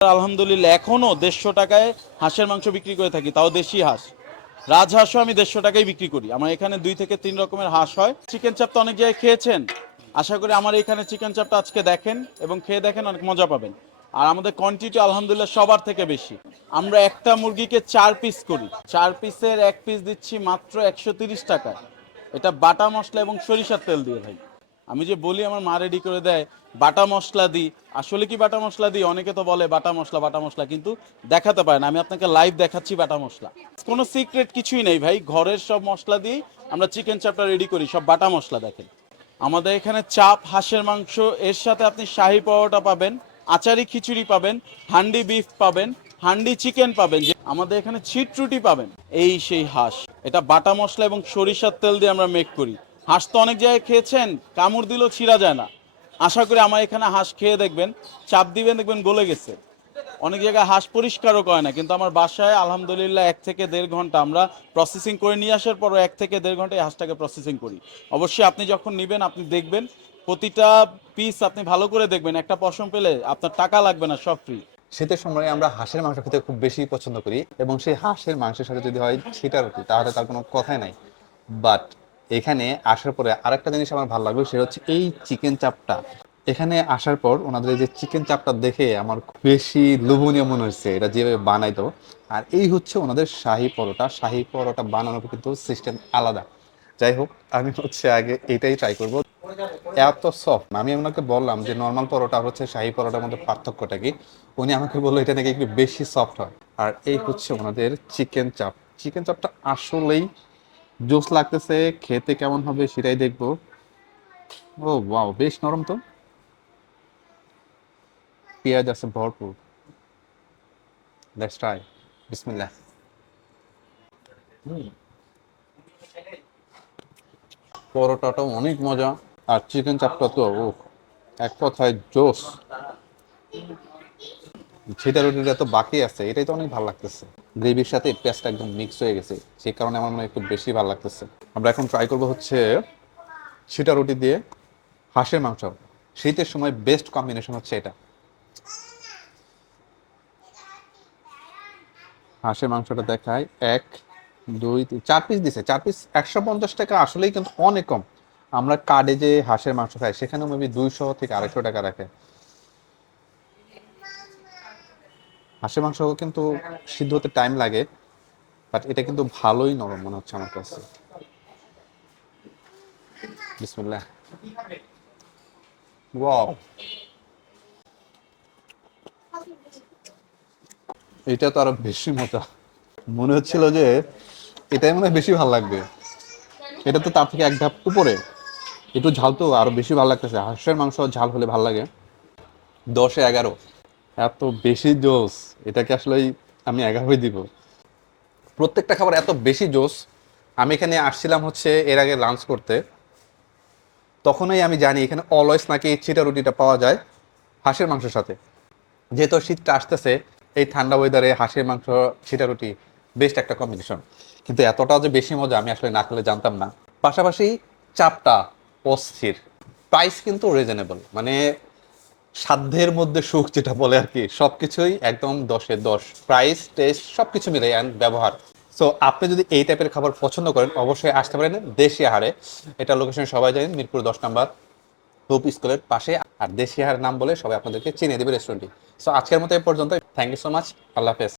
আলহামদুলিল্লাহ, এখনও দেড়শো টাকায় হাঁসের মাংস বিক্রি করে থাকি, তাও দেশি হাঁস। রাজহাঁসও আমি দেড়শো টাকায় বিক্রি করি। আমার এখানে দুই থেকে তিন রকমের হাঁস হয়। চিকেন চাপ তো অনেক জায়গায় খেয়েছেন। আশা করি আমার এখানে চিকেন চাপটা আজকে দেখেন এবং খেয়ে দেখেন অনেক মজা পাবেন। আর আমাদের কোয়ান্টিটি আলহামদুলিল্লাহ সবার থেকে বেশি। আমরা একটা মুরগিকে চার পিস করি। চার পিসের এক পিস দিচ্ছি মাত্র একশো টাকা এটা বাটা মশলা এবং সরিষার তেল দিয়ে ভাই। আমি যে বলি, আমার মা রেডি করে দেয়। বাটা মশলা দিই। আসলে কি বাটা মশলা দিই? অনেকে তো বলে বাটা মশলা বাটা মশলা, কিন্তু দেখাতে পারে না। আমি আপনাকে লাইভ দেখাচ্ছি বাটা মশলা। কোনো সিক্রেট কিছুই নেই ভাই। ঘরের সব মশলা দিয়েই আমরা চিকেন চাপটা রেডি করি। সব বাটা মশলা দেখেন। আমাদের এখানে চাপ, হাঁসের মাংস, এর সাথে আপনি শাহি পরোটা পাবেন, আচারি খিচুড়ি পাবেন, হান্ডি বিফ পাবেন, হান্ডি চিকেন পাবেন, যে আমাদের এখানে ছিট রুটি পাবেন। এই সেই হাঁস। এটা বাটা মশলা এবং সরিষার তেল দিয়ে আমরা মেক করি। হাঁস তো অনেক জায়গায় খেয়েছেন, কামড় দিলেও ছিঁড়া যায় না। আশা করি আমার এখানে হাঁস খেয়ে দেখবেন, চাপ দিবেন, দেখবেন গলে গেছে। অনেক জায়গায় হাঁস পরিষ্কারও করে না, কিন্তু আমার বাসায় আলহামদুলিল্লাহ এক থেকে দেড় ঘণ্টা আমরা প্রসেসিং করে নিয়ে আসার পরও এক থেকে দেড় ঘন্টায় হাঁসটাকে প্রসেসিং করি। অবশ্যই আপনি যখন নেবেন, আপনি দেখবেন, প্রতিটা পিস আপনি ভালো করে দেখবেন, একটা পশম পেলে আপনার টাকা লাগবে না, সব ফ্রি শীতের সময় আমরা হাঁসের মাংস খেতে খুব বেশি পছন্দ করি এবং সেই হাঁসের মাংসের সাথে যদি হয় ছিটা রুটি তাহলে তার কোনো কথাই নাই। বাট এখানে আসার পরে আরেকটা জিনিস আমার ভালো লাগল, সেটা হচ্ছে এই চিকেন চাপটা। এখানে আসার পর ওনাদের যে চিকেন চাপটা দেখে আমার বেশি লোভনীয় মনে হচ্ছে এটা যেভাবে বানাইতো। আর এই হচ্ছে ওনাদের শাহি পরোটা। শাহি পরোটা বানানোর কিন্তু সিস্টেম আলাদা। যাই হোক, আমি হচ্ছে আগে এটাই ট্রাই করব। এত সফট আমি ওনাকে বললাম যে নর্মাল পরোটা হচ্ছে শাহি পরোটার মধ্যে পার্থক্যটা কি? উনি আমাকে বলল এটা নাকি একটু বেশি সফট হয়। আর এই হচ্ছে ওনাদের চিকেন চাপ। চিকেন চাপটা আসলেই জোস লাগতেছে, খেতে কেমন হবে সেটাই দেখব। ও ওয়াও বেশ নরম তো। পেঁয়াজ আছে ভরপুর। লেটস ট্রাই বিসমিল্লাহ। পরোটাটাও অনেক মজা। আর চিকেন চাপটা তো ও এক কথায় জোস। ছিটা রুটিটা তো বাকি আছে, এটাই তো অনেক ভালো লাগতেছে। গ্রেভির সাথে পেঁয়াজটা একদম মিক্স হয়ে গেছে সেই কারণে আমার মনে একটু বেশি ভালো লাগতেছে। আমরা এখন ট্রাই করব হচ্ছে ছিটা রুটি দিয়ে হাঁসের মাংস। শীতের সময় বেস্ট কম্বিনেশন হচ্ছে এটা। হাঁসের মাংসটা দেখায় এক, দুই, তিন, চার পিস দিছে, চার পিস একশো পঞ্চাশ টাকা, আসলেই কিন্তু অনেক কম। আমরা কার্ডে যে হাঁসের মাংস খাই সেখানে মেবি দুইশো থেকে আড়াইশো টাকা রাখে। হাঁসের মাংস কিন্তু সিদ্ধ হতে টাইম লাগে বাট এটা কিন্তু ভালোই নরম মনে হচ্ছে আমার কাছে। এটা তো আরও বেশি মজা। মনে হচ্ছিল যে এটাই মনে বেশি ভালো লাগবে। এটা তো তার থেকে এক ধাপ উপরে। একটু ঝাল তো আরও বেশি ভালো লাগতেছে। হাঁসের মাংস ঝাল হলে ভালো লাগে। দশে এগারো। এত বেশি জোস এটাকে আসলে আমি এগারোই দিব। প্রত্যেকটা খাবার এত বেশি জোস আমি এখানে আসছিলাম হচ্ছে এর আগে লাঞ্চ করতে। তখনই আমি জানি এখানে অলওয়েজ নাকি চিটা রুটিটা পাওয়া যায় হাঁসের মাংসের সাথে। যেহেতু শীতটা আসতেছে, এই ঠান্ডা ওয়েদারে হাঁসের মাংস ছিটা রুটি বেস্ট একটা কম্বিনেশন কিন্তু এতটা যে বেশি মজা আমি আসলে না খেলে জানতাম না। পাশাপাশি চাপটা অস্থির। প্রাইস কিন্তু রিজনেবল মানে সাধ্যের মধ্যে সুখ যেটা বলে আর কি, সবকিছুই একদম দশে দশ প্রাইস টেস্ট সবকিছু মিলে অ্যান্ড ব্যবহার। সো আপনি যদি এই টাইপের খাবার পছন্দ করেন, অবশ্যই আসতে পারেন দেশি হারে এটা লোকেশন সবাই জানেন, মিরপুর দশ নাম্বার হোপ স্কুলের পাশে। আর দেশি হারের নাম বলে সবাই আপনাদেরকে চিনিয়ে দেবে রেস্টুরেন্টটি সো আজকের মতো এ পর্যন্ত থ্যাংক ইউ সো মাচ আল্লাহ হাফেজ।